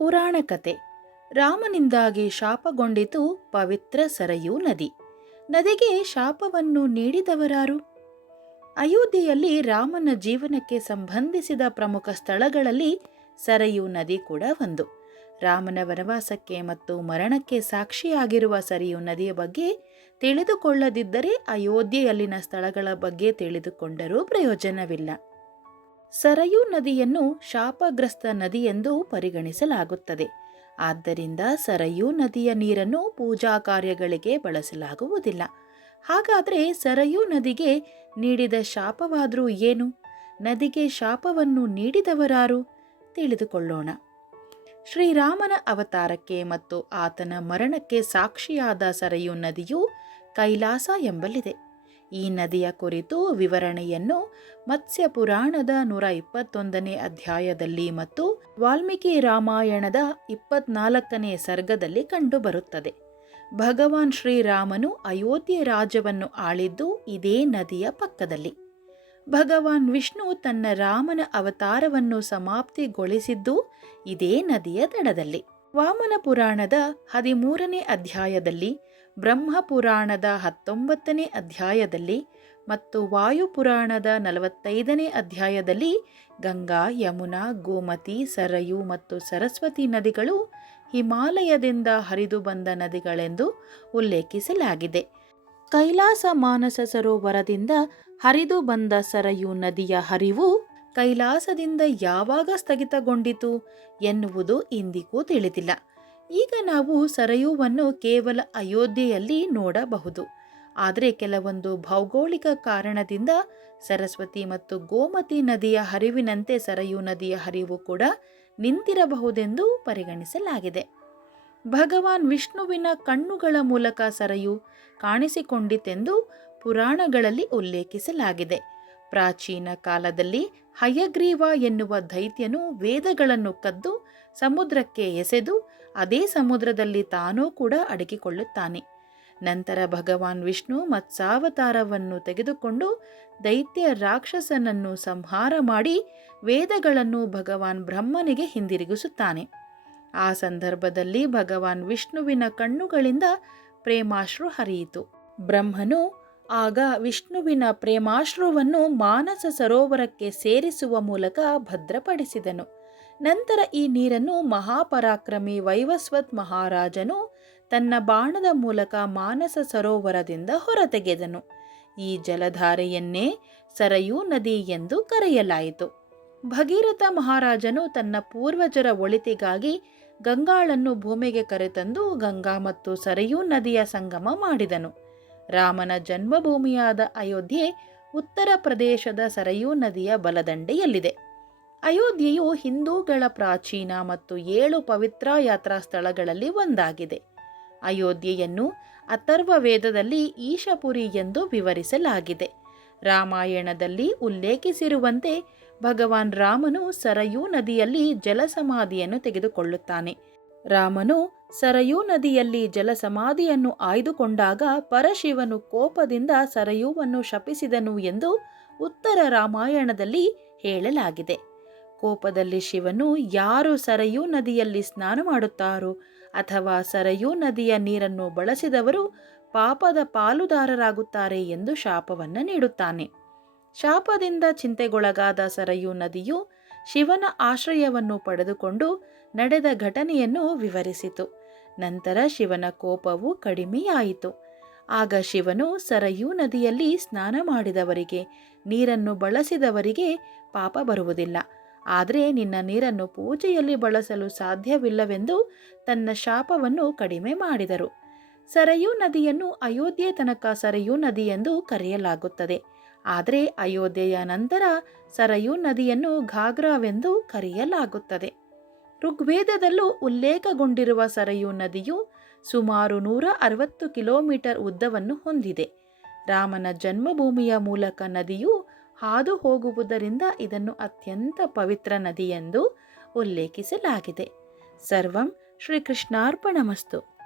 ಪುರಾಣ ಕತೆ. ರಾಮನಿಂದಾಗಿ ಶಾಪಗೊಂಡಿತು ಪವಿತ್ರ ಸರಯೂ ನದಿ. ನದಿಗೆ ಶಾಪವನ್ನು ನೀಡಿದವರಾರು? ಅಯೋಧ್ಯೆಯಲ್ಲಿ ರಾಮನ ಜೀವನಕ್ಕೆ ಸಂಬಂಧಿಸಿದ ಪ್ರಮುಖ ಸ್ಥಳಗಳಲ್ಲಿ ಸರಯೂ ನದಿ ಕೂಡ ಒಂದು. ರಾಮನ ವನವಾಸಕ್ಕೆ ಮತ್ತು ಮರಣಕ್ಕೆ ಸಾಕ್ಷಿಯಾಗಿರುವ ಸರಿಯು ನದಿಯ ಬಗ್ಗೆ ತಿಳಿದುಕೊಳ್ಳದಿದ್ದರೆ ಅಯೋಧ್ಯೆಯಲ್ಲಿನ ಸ್ಥಳಗಳ ಬಗ್ಗೆ ತಿಳಿದುಕೊಂಡರೂ ಪ್ರಯೋಜನವಿಲ್ಲ. ಸರಯೂ ನದಿಯನ್ನು ಶಾಪಗ್ರಸ್ತ ನದಿಯೆಂದು ಪರಿಗಣಿಸಲಾಗುತ್ತದೆ. ಆದ್ದರಿಂದ ಸರಯೂ ನದಿಯ ನೀರನ್ನು ಪೂಜಾ ಕಾರ್ಯಗಳಿಗೆ ಬಳಸಲಾಗುವುದಿಲ್ಲ. ಹಾಗಾದರೆ ಸರಯೂ ನದಿಗೆ ನೀಡಿದ ಶಾಪವಾದರೂ ಏನು? ನದಿಗೆ ಶಾಪವನ್ನು ನೀಡಿದವರಾರು? ತಿಳಿದುಕೊಳ್ಳೋಣ. ಶ್ರೀರಾಮನ ಅವತಾರಕ್ಕೆ ಮತ್ತು ಆತನ ಮರಣಕ್ಕೆ ಸಾಕ್ಷಿಯಾದ ಸರಯೂ ನದಿಯು ಕೈಲಾಸ ಎಂಬಲ್ಲಿದೆ. ಈ ನದಿಯ ಕುರಿತು ವಿವರಣೆಯನ್ನು ಮತ್ಸ್ಯ ಪುರಾಣದ ನೂರ ಇಪ್ಪತ್ತೊಂದನೇ ಅಧ್ಯಾಯದಲ್ಲಿ ಮತ್ತು ವಾಲ್ಮೀಕಿ ರಾಮಾಯಣದ ಇಪ್ಪತ್ನಾಲ್ಕನೇ ಸರ್ಗದಲ್ಲಿ ಕಂಡುಬರುತ್ತದೆ ಭಗವಾನ್ ಶ್ರೀರಾಮನು ಅಯೋಧ್ಯೆ ರಾಜ್ಯವನ್ನು ಆಳಿದ್ದು ಇದೇ ನದಿಯ ಪಕ್ಕದಲ್ಲಿ. ಭಗವಾನ್ ವಿಷ್ಣು ತನ್ನ ರಾಮನ ಅವತಾರವನ್ನು ಸಮಾಪ್ತಿಗೊಳಿಸಿದ್ದು ಇದೇ ನದಿಯ ದಡದಲ್ಲಿ ವಾಮನ ಪುರಾಣದ ಹದಿಮೂರನೇ ಅಧ್ಯಾಯದಲ್ಲಿ ಬ್ರಹ್ಮಪುರಾಣದ ಹತ್ತೊಂಬತ್ತನೇ ಅಧ್ಯಾಯದಲ್ಲಿ ಮತ್ತು ವಾಯುಪುರಾಣದ ನಲವತ್ತೈದನೇ ಅಧ್ಯಾಯದಲ್ಲಿ ಗಂಗಾ, ಯಮುನಾ, ಗೋಮತಿ, ಸರಯು ಮತ್ತು ಸರಸ್ವತಿ ನದಿಗಳು ಹಿಮಾಲಯದಿಂದ ಹರಿದು ಬಂದ ನದಿಗಳೆಂದು ಉಲ್ಲೇಖಿಸಲಾಗಿದೆ. ಕೈಲಾಸ ಮಾನಸ ಸರೋವರದಿಂದ ಹರಿದು ಬಂದ ಸರಯು ನದಿಯ ಹರಿವು ಕೈಲಾಸದಿಂದ ಯಾವಾಗ ಸ್ಥಗಿತಗೊಂಡಿತು ಎನ್ನುವುದು ಇಂದಿಗೂ ತಿಳಿದಿಲ್ಲ. ಈಗ ನಾವು ಸರಯುವನ್ನು ಕೇವಲ ಅಯೋಧ್ಯೆಯಲ್ಲಿ ನೋಡಬಹುದು. ಆದರೆ ಕೆಲವೊಂದು ಭೌಗೋಳಿಕ ಕಾರಣದಿಂದ ಸರಸ್ವತಿ ಮತ್ತು ಗೋಮತಿ ನದಿಯ ಹರಿವಿನಂತೆ ಸರಯು ನದಿಯ ಹರಿವು ಕೂಡ ನಿಂತಿರಬಹುದೆಂದು ಪರಿಗಣಿಸಲಾಗಿದೆ. ಭಗವಾನ್ ವಿಷ್ಣುವಿನ ಕಣ್ಣುಗಳ ಮೂಲಕ ಸರಯು ಕಾಣಿಸಿಕೊಂಡಿತೆಂದು ಪುರಾಣಗಳಲ್ಲಿ ಉಲ್ಲೇಖಿಸಲಾಗಿದೆ. ಪ್ರಾಚೀನ ಕಾಲದಲ್ಲಿ ಹಯಗ್ರೀವ ಎನ್ನುವ ದೈತ್ಯನು ವೇದಗಳನ್ನು ಕದ್ದು ಸಮುದ್ರಕ್ಕೆ ಎಸೆದು ಅದೇ ಸಮುದ್ರದಲ್ಲಿ ತಾನೂ ಕೂಡ ಅಡಗಿಕೊಳ್ಳುತ್ತಾನೆ. ನಂತರ ಭಗವಾನ್ ವಿಷ್ಣು ಮತ್ಸಾವತಾರವನ್ನು ತೆಗೆದುಕೊಂಡು ದೈತ್ಯ ರಾಕ್ಷಸನನ್ನು ಸಂಹಾರ ಮಾಡಿ ವೇದಗಳನ್ನು ಭಗವಾನ್ ಬ್ರಹ್ಮನಿಗೆ ಹಿಂದಿರುಗಿಸುತ್ತಾನೆ. ಆ ಸಂದರ್ಭದಲ್ಲಿ ಭಗವಾನ್ ವಿಷ್ಣುವಿನ ಕಣ್ಣುಗಳಿಂದ ಪ್ರೇಮಾಶ್ರು ಹರಿಯಿತು. ಬ್ರಹ್ಮನು ಆಗ ವಿಷ್ಣುವಿನ ಪ್ರೇಮಾಶ್ರುವನ್ನು ಮಾನಸ ಸರೋವರಕ್ಕೆ ಸೇರಿಸುವ ಮೂಲಕ ಭದ್ರಪಡಿಸಿದನು. ನಂತರ ಈ ನೀರನ್ನು ಮಹಾಪರಾಕ್ರಮಿ ವೈವಸ್ವತ್ ಮಹಾರಾಜನು ತನ್ನ ಬಾಣದ ಮೂಲಕ ಮಾನಸ ಸರೋವರದಿಂದ ಹೊರತೆಗೆದನು. ಈ ಜಲಧಾರೆಯನ್ನೇ ಸರಯೂ ನದಿ ಎಂದು ಕರೆಯಲಾಯಿತು. ಭಗೀರಥ ಮಹಾರಾಜನು ತನ್ನ ಪೂರ್ವಜರ ಒಳಿತಿಗಾಗಿ ಗಂಗಾಳನ್ನು ಭೂಮಿಗೆ ಕರೆತಂದು ಗಂಗಾ ಮತ್ತು ಸರಯೂ ನದಿಯ ಸಂಗಮ ಮಾಡಿದನು. ರಾಮನ ಜನ್ಮಭೂಮಿಯಾದ ಅಯೋಧ್ಯೆ ಉತ್ತರ ಪ್ರದೇಶದ ಸರಯೂ ನದಿಯ ಬಲದಂಡೆಯಲ್ಲಿದೆ. ಅಯೋಧ್ಯೆಯು ಹಿಂದೂಗಳ ಪ್ರಾಚೀನ ಮತ್ತು ಏಳು ಪವಿತ್ರ ಯಾತ್ರಾ ಸ್ಥಳಗಳಲ್ಲಿ ಒಂದಾಗಿದೆ. ಅಯೋಧ್ಯೆಯನ್ನು ಅಥರ್ವ ವೇದದಲ್ಲಿ ಈಶಪುರಿ ಎಂದು ವಿವರಿಸಲಾಗಿದೆ. ರಾಮಾಯಣದಲ್ಲಿ ಉಲ್ಲೇಖಿಸಿರುವಂತೆ ಭಗವಾನ್ ರಾಮನು ಸರಯೂ ನದಿಯಲ್ಲಿ ಜಲಸಮಾಧಿಯನ್ನು ತೆಗೆದುಕೊಳ್ಳುತ್ತಾನೆ. ರಾಮನು ಸರಯೂ ನದಿಯಲ್ಲಿ ಜಲಸಮಾಧಿಯನ್ನು ಆಯ್ದುಕೊಂಡಾಗ ಪರಶಿವನು ಕೋಪದಿಂದ ಸರಯೂವನ್ನು ಶಪಿಸಿದನು ಎಂದು ಉತ್ತರ ರಾಮಾಯಣದಲ್ಲಿ ಹೇಳಲಾಗಿದೆ. ಕೋಪದಲ್ಲಿ ಶಿವನು ಯಾರು ಸರಯೂ ನದಿಯಲ್ಲಿ ಸ್ನಾನ ಮಾಡುತ್ತಾರೋ ಅಥವಾ ಸರಯೂ ನದಿಯ ನೀರನ್ನು ಬಳಸಿದವರು ಪಾಪದ ಪಾಲುದಾರರಾಗುತ್ತಾರೆ ಎಂದು ಶಾಪವನ್ನು ನೀಡುತ್ತಾನೆ. ಶಾಪದಿಂದ ಚಿಂತೆಗೊಳಗಾದ ಸರಯೂ ನದಿಯು ಶಿವನ ಆಶ್ರಯವನ್ನು ಪಡೆದುಕೊಂಡು ನಡೆದ ಘಟನೆಯನ್ನು ವಿವರಿಸಿತು. ನಂತರ ಶಿವನ ಕೋಪವು ಕಡಿಮೆಯಾಯಿತು. ಆಗ ಶಿವನು ಸರಯೂ ನದಿಯಲ್ಲಿ ಸ್ನಾನ ಮಾಡಿದವರಿಗೆ, ನೀರನ್ನು ಬಳಸಿದವರಿಗೆ ಪಾಪ ಬರುವುದಿಲ್ಲ. ಆದರೆ ನಿನ್ನ ನೀರನ್ನು ಪೂಜೆಯಲ್ಲಿ ಬಳಸಲು ಸಾಧ್ಯವಿಲ್ಲವೆಂದು ತನ್ನ ಶಾಪವನ್ನು ಕಡಿಮೆ ಮಾಡಿದರು. ಸರಯೂ ನದಿಯನ್ನು ಅಯೋಧ್ಯೆ ತನಕ ಸರಯೂ ನದಿ ಎಂದು ಕರೆಯಲಾಗುತ್ತದೆ. ಆದರೆ ಅಯೋಧ್ಯೆಯ ನಂತರ ಸರಯೂ ನದಿಯನ್ನು ಘಾಗ್ರಾವೆಂದು ಕರೆಯಲಾಗುತ್ತದೆ. ಋಗ್ವೇದದಲ್ಲೂ ಉಲ್ಲೇಖಗೊಂಡಿರುವ ಸರಯೂ ನದಿಯು ಸುಮಾರು ನೂರ ಅರವತ್ತು ಕಿಲೋಮೀಟರ್ ಉದ್ದವನ್ನು ಹೊಂದಿದೆ. ರಾಮನ ಜನ್ಮಭೂಮಿಯ ಮೂಲಕ ನದಿಯು ಹಾದು ಹೋಗುವುದರಿಂದ ಇದನ್ನು ಅತ್ಯಂತ ಪವಿತ್ರ ನದಿ ಎಂದು ಉಲ್ಲೇಖಿಸಲಾಗಿದೆ. ಸರ್ವಂ ಶ್ರೀಕೃಷ್ಣಾರ್ಪಣಮಸ್ತು.